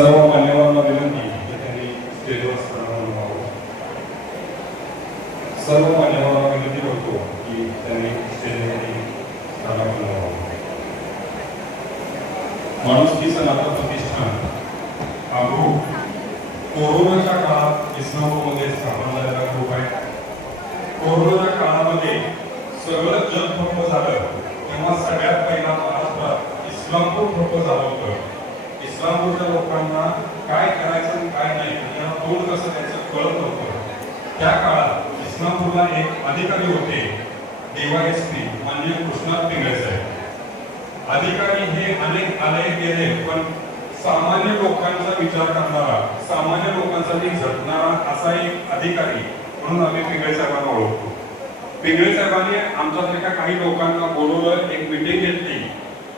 सर्व मान्यवरांना विनंती की त्यांनी स्टेजवर असताना बोलवावं सर्व मान्यवरांना विनंती करतो की त्यांनी स्टेजवरती स्थान बनवावं माणुसकीचं नातं प्रतिष्ठान हा कोरोनाच्या काळात इस्लामपूरमध्ये स्थापन झालेला ग्रुप आहे. कोरोनाच्या काळामध्ये सगळं जग ठप्प झालं तेव्हा सगळ्यात पहिला महाराष्ट्रात इस्लामपूर ठप्प झालं होतं. इस्लामपूरच्या लोकांना काय करायचं आणि काय नाही यांना तोंड कसं द्यायचं कळत नव्हतं. त्या काळात इस्लामपूरला एक अधिकारी होते डीवायएसपी म्हणजे कृष्णा पिंगळे साहेब अधिकारी हे अनेक आले गेले पण सामान्य लोकांचा विचार करणारा सामान्य लोकांसाठी झटणारा असा एक अधिकारी म्हणून आम्ही पिंगळे साहेबांना ओळखतो. पिंगळे साहेबांनी आमच्यासारख्या काही लोकांना बोलवलं एक मिटिंग घेतली.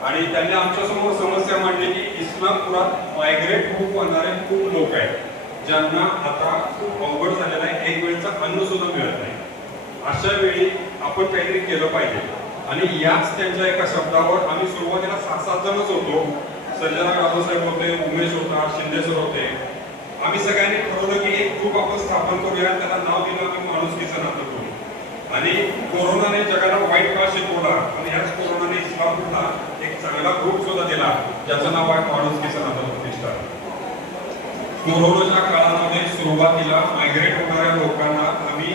आणि त्यांनी आमच्यासमोर समस्या मांडली की इस्लामपुरात मायग्रेट खूप होणारे खूप लोक आहेत ज्यांना आता खूप अवघड झालेलं आहे. एक वेळचं अन्न सुद्धा मिळत नाही. अशा वेळी आपण काहीतरी केलं पाहिजे. आणि याच त्यांच्या एका शब्दावर आम्ही सुरुवातीला सात सात जणच होतो. संजना जाधव साहेब होते उमेश होता शिंदे सर होते. आम्ही सगळ्यांनी ठरवलं की एक ग्रुप आपण स्थापन करूया त्याला नाव दिलं आम्ही माणुसकीचं नातं करू. आणि कोरोनाने जगाला वाईट काळ शिकवला आणि याच कोरोनाने इस्लामपूरला एक चांगला ग्रुप सुद्धा दिला ज्याचं नाव आहे माणुसकीचं नातं प्रतिष्ठान कोरोनाच्या काळामध्ये सुरुवातीला मायग्रेट होणाऱ्या लोकांना आम्ही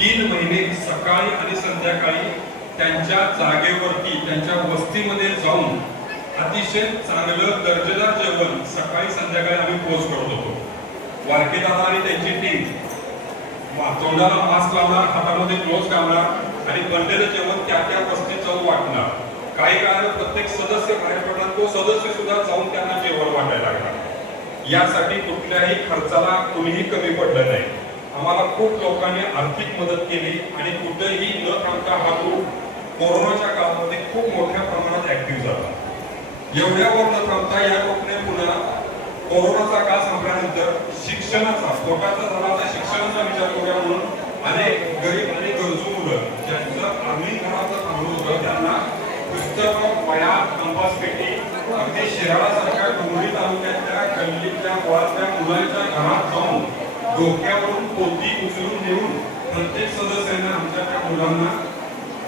तीन महिने सकाळी आणि संध्याकाळी त्यांच्या जागेवरती त्यांच्या वस्तीमध्ये जाऊन अतिशय चांगलं दर्जेदार जेवण सकाळी संध्याकाळी आम्ही पोच करत होतो. वारकेदार आणि त्यांची टीम तोंडाला मास्क लावणार हातामध्ये ग्लोव्ह घालणार आणि बनलेलं जेवण त्या त्या वस्तीत चव वाटणार. काही काळानं प्रत्येक सदस्य बाहेर पडणार तो सदस्य सुद्धा जाऊन त्यांना जेवण वाटायला लागणार. यासाठी कुठल्याही खर्चाला कुणीही कमी पडलं नाही. आम्हाला खूप लोकांनी आर्थिक मदत केली आणि कुठेही न थांबता हा ग्रुप कोरोनाच्या काळामध्ये खूप मोठ्या प्रमाणात ऍक्टिव्ह झाला. एवढ्यावर न थांबता या ग्रुपने पुन्हा कोरोनाचा काळ संपल्यानंतर शिक्षणाचा पोटाचा झाला शिक्षणाचा विचार करूया म्हणून अनेक गरीब आणि गरजू मुलं ज्यांचं आम्ही घराचं थांबलं होतं त्यांना पुस्तक वया कंपास पेटी अगदी शहरासारख्या डोंगरी तालुक्यातल्या गल्लीतल्या गोळातल्या मुलांच्या घरात जाऊन डोक्यावरून पोती उचलून देऊन प्रत्येक सदस्याने आमच्या त्या मुलांना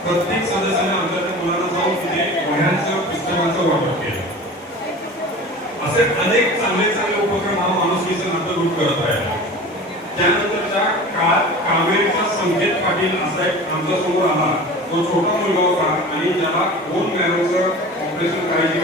प्रत्येक सदस्याने आमच्या त्या मुलांना जाऊन तिथे वह्यांचं पुस्तकांचं वाटप केलं असे अनेक चांगले चांगले उपक्रम हा सुरू करत राहिला त्यानंतरच्या काळात कावेरीचा संकेत पाटील असा एक आमच्यासमोर आला. तो छोटा मुलगा होता आणि ज्याला बोन मॅरोचं ऑपरेशन करायची